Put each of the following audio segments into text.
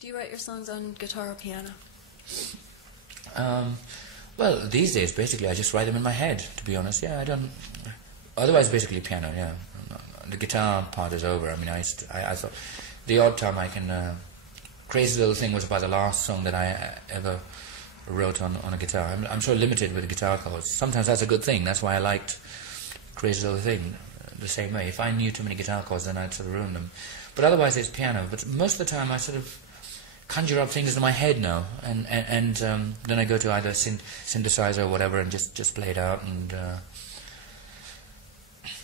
Do you write your songs on guitar or piano? Well, these days, basically, I just write them in my head, to be honest. Yeah, I don't... Otherwise, basically, piano, yeah. The guitar part is over. I mean, I thought... The odd time I can... Crazy Little Thing was about the last song that I ever wrote on a guitar. I'm so limited with the guitar chords. Sometimes that's a good thing. That's why I liked Crazy Little Thing the same way. If I knew too many guitar chords, then I'd sort of ruin them. But otherwise, it's piano. But most of the time, I sort of conjure up things in my head now, and then I go to either synthesizer or whatever and just play it out, and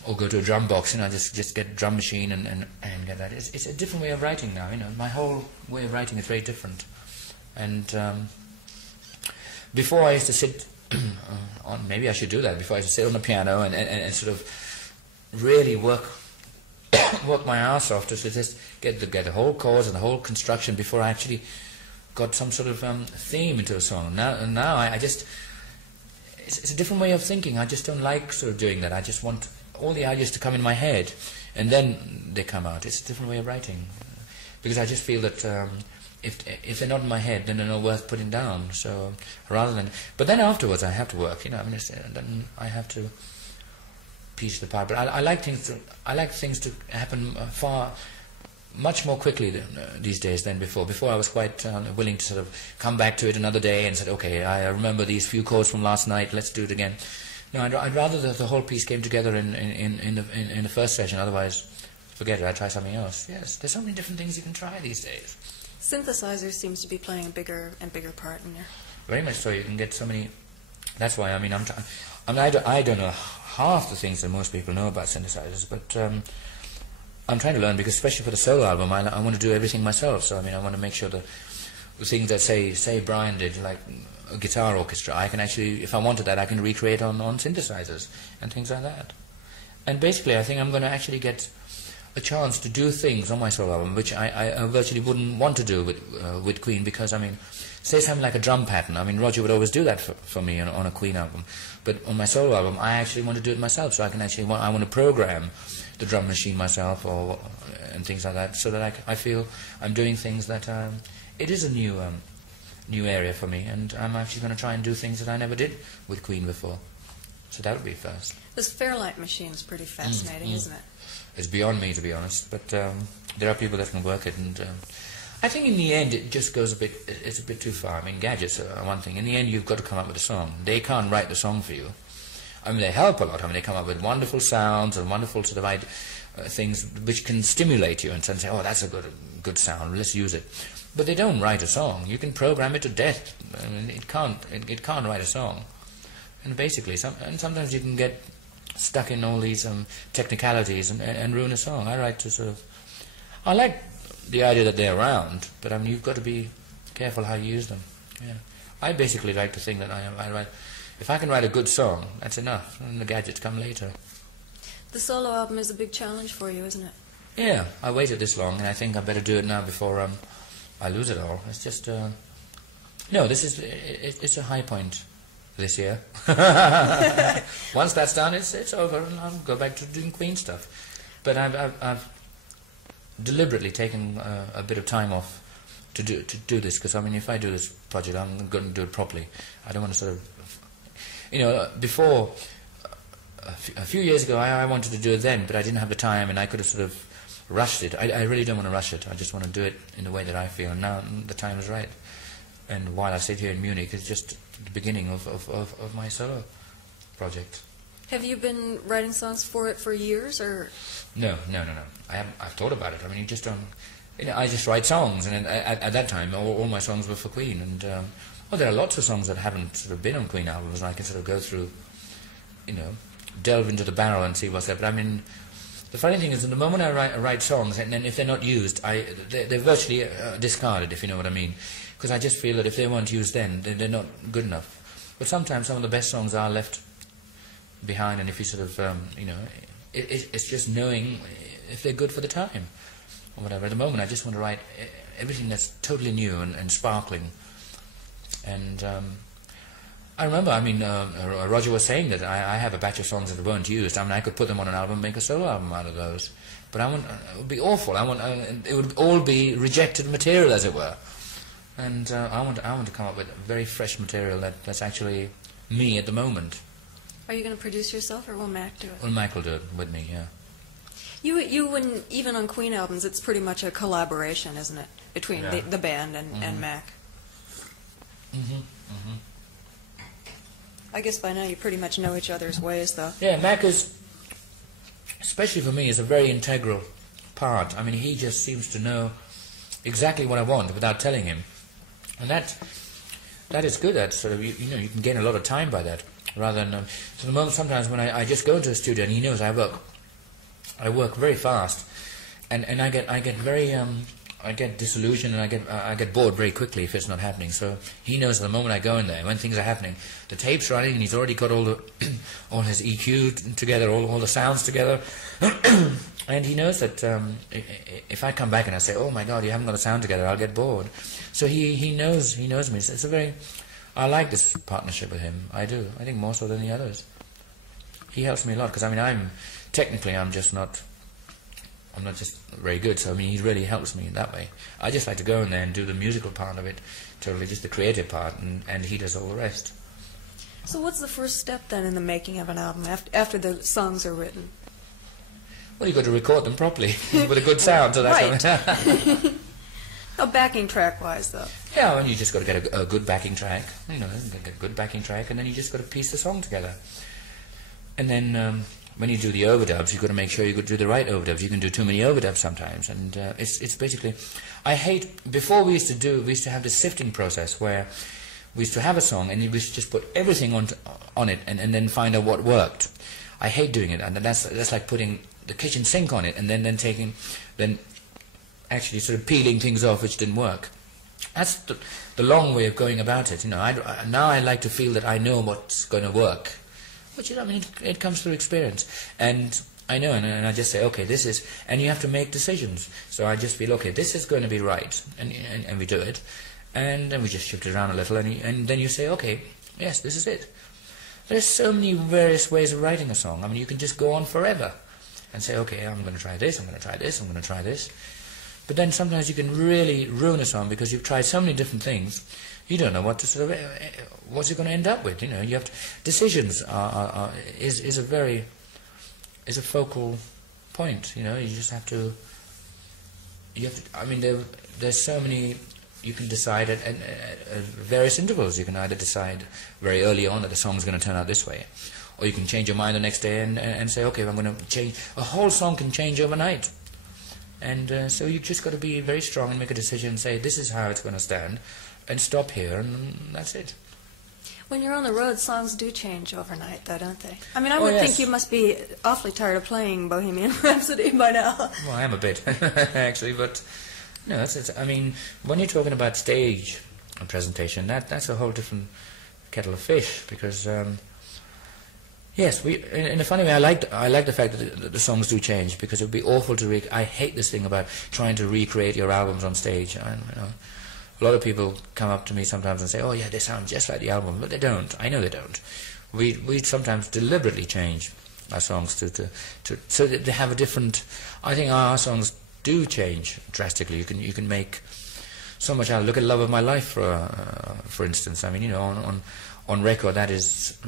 or go to a drum box, just get a drum machine and get that. It's a different way of writing now, my whole way of writing is very different. And before I used to sit on, maybe I should do that, before I used to sit on the piano and sort of really work my ass off to just get the whole chords and the whole construction before I actually got some sort of theme into a song. Now I just, it's a different way of thinking. I just don't like sort of doing that. I just want all the ideas to come in my head, and then they come out. It's a different way of writing, because I just feel that if they're not in my head, then they're not worth putting down. So rather than, but then afterwards I have to work. Then I have to piece it apart. But I like things to happen much more quickly these days than before. Before I was quite willing to sort of come back to it another day and said, okay, I remember these few chords from last night. Let's do it again. No, I'd rather that the whole piece came together in the first session. Otherwise, forget it. I'd try something else. Yes, there's so many different things you can try these days. Synthesizer seems to be playing a bigger and bigger part in there. Very much so. You can get so many. That's why I don't know half the things that most people know about synthesizers, but I'm trying to learn, because especially for the solo album, I want to do everything myself. So I want to make sure that the things that say Brian did, like a guitar orchestra, I can actually, if I wanted that, I can recreate on synthesizers and things like that. And basically, I think I'm going to actually get a chance to do things on my solo album which I virtually wouldn't want to do with Queen, because say something like a drum pattern. Roger would always do that for me on a Queen album, but on my solo album I actually want to do it myself. So I can actually I want to program the drum machine myself, and things like that, so that I feel I'm doing things that it is a new area for me, and I'm actually going to try and do things that I never did with Queen before. So that would be first. This Fairlight machine is pretty fascinating, isn't it? It's beyond me, to be honest, but there are people that can work it, and I think in the end it just goes it's a bit too far. Gadgets are one thing. In the end, you've got to come up with a song. They can't write the song for you. They help a lot. They come up with wonderful sounds and wonderful sort of things which can stimulate you and say, oh, that's a good sound, let's use it. But they don't write a song. You can program it to death. It can't write a song. And basically, sometimes you can get stuck in all these technicalities and ruin a song. I like the idea that they're around, but you've got to be careful how you use them. Yeah. I basically like to think that I write. If I can write a good song, that's enough, and the gadgets come later. The solo album is a big challenge for you, isn't it? Yeah, I waited this long, and I think I better do it now before I lose it all. It's just no. It's a high point this year. Once that's done, it's over, and I'll go back to doing Queen stuff. But I've deliberately taken a bit of time off to do this, because if I do this project, I'm going to do it properly. I don't want to sort of, before a few years ago, I wanted to do it then, but I didn't have the time, and I could have sort of rushed it. I really don't want to rush it. I just want to do it in the way that I feel, and now the time is right. And while I sit here in Munich, it's just the beginning of my solo project. Have you been writing songs for it for years, or? No. I've thought about it. You just don't. I just write songs, and at that time, all my songs were for Queen. And there are lots of songs that haven't sort of been on Queen albums, and I can sort of go through, delve into the barrel and see what's there. But the funny thing is, in the moment I write songs, and then if they're not used, they're virtually discarded, if you know what I mean. Because I just feel that if they weren't used then, they're not good enough. But sometimes some of the best songs are left behind, and if you sort of, it's just knowing if they're good for the time, or whatever. At the moment, I just want to write everything that's totally new and sparkling. And I remember, Roger was saying that I have a batch of songs that weren't used. I could put them on an album, make a solo album out of those. But I want it would be awful. I want it would all be rejected material, as it were. And I want to come up with very fresh material that's actually me at the moment. Are you going to produce yourself, or will Mac do it? Well, Mac will do it with me, yeah. You when even on Queen albums, it's pretty much a collaboration, isn't it, between the band and Mac? I guess by now you pretty much know each other's ways, though. Yeah, Mac is, especially for me, is a very integral part. I mean, he just seems to know exactly what I want without telling him, and that is good. That sort of you know, you can gain a lot of time by that, rather than so the moment sometimes when I just go into a studio and he knows I work very fast, and I get very I get disillusioned, and I get bored very quickly if it's not happening. So he knows the moment I go in there, when things are happening, the tape's running, and he's already got all his EQ together, all the sounds together, and he knows that if I come back and I say, "Oh my God, you haven't got the sound together," I'll get bored. So he knows me. It's a very I like this partnership with him. I do. I think more so than the others. He helps me a lot because I mean I'm not just very good, so I mean he really helps me in that way. I just like to go in there and do the musical part of it, totally just the creative part, and he does all the rest. So what's the first step then in the making of an album after the songs are written? Well, you've got to record them properly with a good sound, so that's right. Oh, backing track-wise, though. Yeah, well, you just got to get a good backing track, get a good backing track, and then you just got to piece the song together. And then when you do the overdubs, you've got to make sure you do the right overdubs. You can do too many overdubs sometimes, and it's basically. I hate before we used to have this sifting process where we used to have a song and we used to just put everything on it and then find out what worked. I hate doing it, and that's like putting the kitchen sink on it and then actually sort of peeling things off which didn't work. That's the long way of going about it. Now I like to feel that I know what's going to work. But I mean, it comes through experience, and I know, and I just say, okay, this is, and you have to make decisions. So I just feel, okay, this is going to be right, and we do it, and then we just shift it around a little, and then you say, okay, yes, this is it. There's so many various ways of writing a song. I mean, you can just go on forever, and say, okay, I'm going to try this, I'm going to try this, I'm going to try this. But then sometimes you can really ruin a song because you've tried so many different things. You don't know what to sort of what's it going to end up with. You have to, decisions is a focal point. You just have to. I mean, there's so many. You can decide at various intervals. You can either decide very early on that the song's going to turn out this way, or you can change your mind the next day and say, okay, I'm going to change. A whole song can change overnight. And so you just got to be very strong and make a decision and say, this is how it's going to stand, and stop here, and that's it. When you're on the road, songs do change overnight, though, don't they? I mean, I would think you must be awfully tired of playing Bohemian Rhapsody by now. Well, I am a bit, actually, but no, I mean, when you're talking about stage presentation, that's a whole different kettle of fish, because... yes, in a funny way, I like the fact that the songs do change, because it would be awful to I hate this thing about trying to recreate your albums on stage. A lot of people come up to me sometimes and say, "Oh yeah, they sound just like the album," but they don't. I know they don't. We sometimes deliberately change our songs so that they have a different. I think our songs do change drastically. You can make so much out. Look at "Love of My Life" for instance. I mean, on record that is.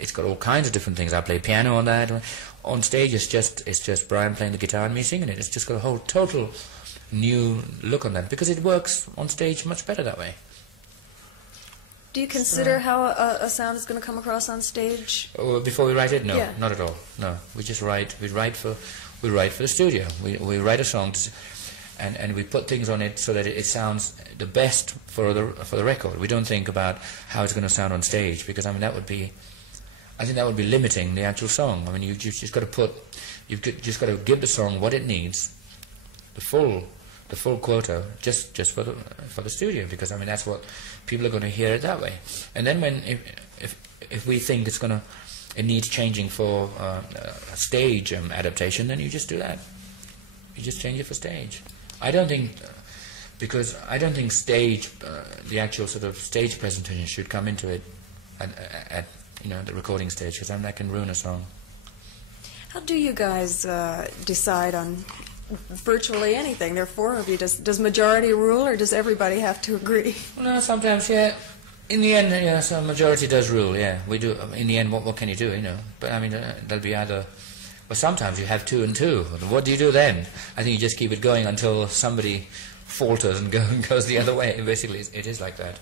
It's got all kinds of different things. I play piano on that. On stage, it's just Brian playing the guitar and me singing it. It's just got a whole total new look on that, because it works on stage much better that way. Do you consider how a sound is going to come across on stage? Before we write it? No, yeah. Not at all. No, we just write. We write for the studio. We write a song, and we put things on it so that it sounds the best for the record. We don't think about how it's going to sound on stage, because I mean I think that would be limiting the actual song. I mean, you've just got to give the song what it needs, the full quota, just for the studio, because I mean that's what people are going to hear it that way. And then if we think it needs changing for a stage adaptation, then you just do that. You just change it for stage. I don't think stage, the actual sort of stage presentation should come into it at the recording stage, because that can ruin a song. How do you guys decide on virtually anything? There are four of you. Does majority rule, or does everybody have to agree? No, sometimes, yeah. In the end, yeah, so majority does rule, yeah. We do. In the end, what can you do, you know? But, I mean, there'll be either... Well, sometimes you have 2 and 2. What do you do then? I think you just keep it going until somebody falters and goes the other way. Basically, it is like that.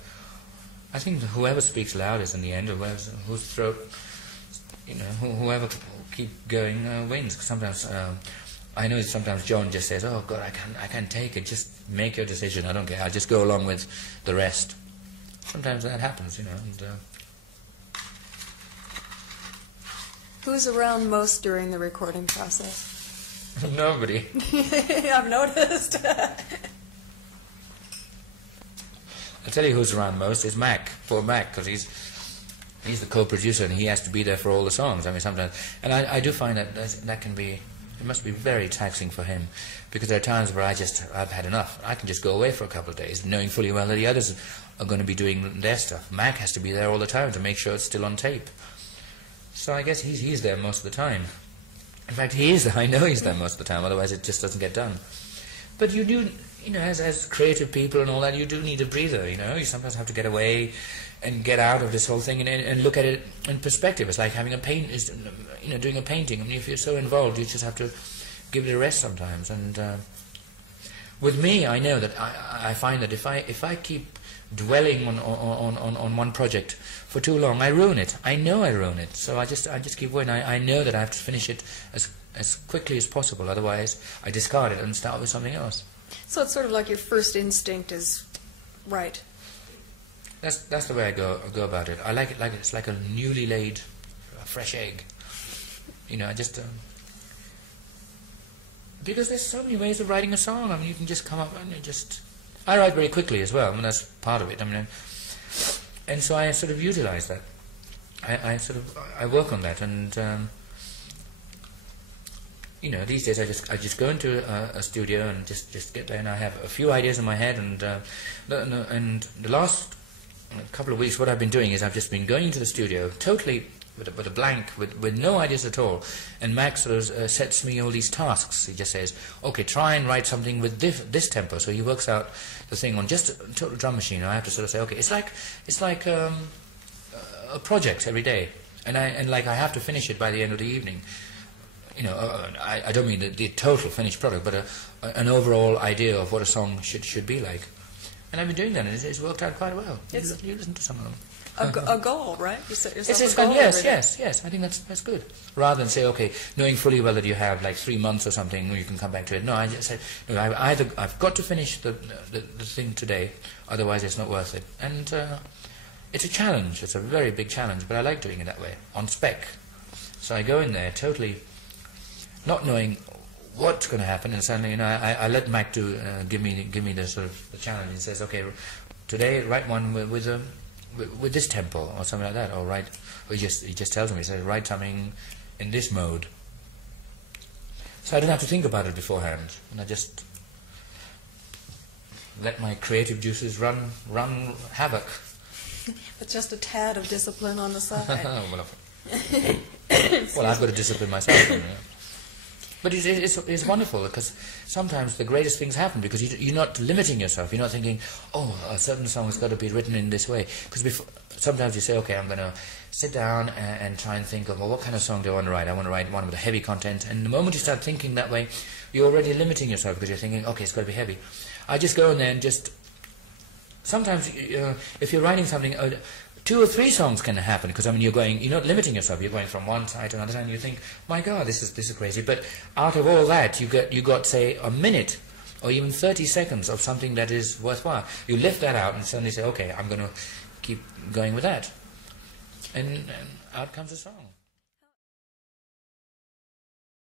I think whoever speaks loudest in the end, or whose throat, you know, whoever keep going wins. Sometimes... I know sometimes John just says, "Oh God, I can't take it. Just make your decision. I don't care. I'll just go along with the rest." Sometimes that happens, you know. And, who's around most during the recording process? Nobody. I've noticed. I'll tell you who's around most is Mac. Poor Mac, because he's the co-producer and he has to be there for all the songs. I mean, sometimes, and I do find that can be. It must be very taxing for him, because there are times where I've had enough. I can just go away for a couple of days, knowing fully well that the others are going to be doing their stuff. Mac has to be there all the time to make sure it's still on tape. So I guess he's there most of the time. In fact, he is. I know he's there most of the time. Otherwise, it just doesn't get done. But you do, you know, as creative people and all that, you do need a breather. You know, you sometimes have to get away and get out of this whole thing and look at it in perspective. It's like having doing a painting. I mean, if you're so involved, you just have to give it a rest sometimes. And with me, I know that I find that if I keep dwelling on one project for too long, I ruin it. I know I ruin it. So I just keep waiting. I know that I have to finish it as quickly as possible. Otherwise, I discard it and start with something else. So it's sort of like your first instinct is right. That's the way I go about it. I like it like it's like a newly laid, fresh egg. You know, I just because there's so many ways of writing a song. I mean, you can just come up and I write very quickly as well. I mean, that's part of it. I mean, and so I sort of utilize that. I work on that, and you know, these days I just go into a studio and just get there, and I have a few ideas in my head, and the last couple of weeks, what I've been doing is I've just been going into the studio totally with a blank, with no ideas at all. And Max sort of sets me all these tasks. He just says, "Okay, try and write something with this tempo." So he works out the thing on just a total drum machine. I have to sort of say, "Okay, it's like a project every day," and I have to finish it by the end of the evening. You know, I don't mean the total finished product, but an overall idea of what a song should be like. And I've been doing that, and it's worked out quite well. You listen to some of them. A goal, right? You set yourself it's a goal. Yes. I think that's good. Rather than say, okay, knowing fully well that you have like 3 months or something, you can come back to it. No, I just said, no, I've got to finish the thing today, otherwise it's not worth it. And it's a challenge. It's a very big challenge, but I like doing it that way, on spec. So I go in there totally not knowing what's going to happen, and suddenly, you know, I let Mac give me the sort of the challenge. He says, okay, today write one with this tempo or something like that, or write. Or he just tells me, he says, write something in this mode. So I don't have to think about it beforehand, and I just let my creative juices run havoc. But just a tad of discipline on the side. Well, I've got to discipline myself. You know. But it's wonderful, because sometimes the greatest things happen because you're not limiting yourself. You're not thinking, oh, a certain song has got to be written in this way. Because sometimes you say, okay, I'm going to sit down and try and think of, well, what kind of song do I want to write? I want to write one with a heavy content. And the moment you start thinking that way, you're already limiting yourself, because you're thinking, okay, it's got to be heavy. I just go in there and just... Sometimes, if you're writing something... 2 or 3 songs can happen, because I mean you're not limiting yourself. You're going from one side to another side, and you think, my God, this is crazy. But out of all that, you got say a minute or even 30 seconds of something that is worthwhile. You lift that out and suddenly say, okay, I'm going to keep going with that, and out comes a song.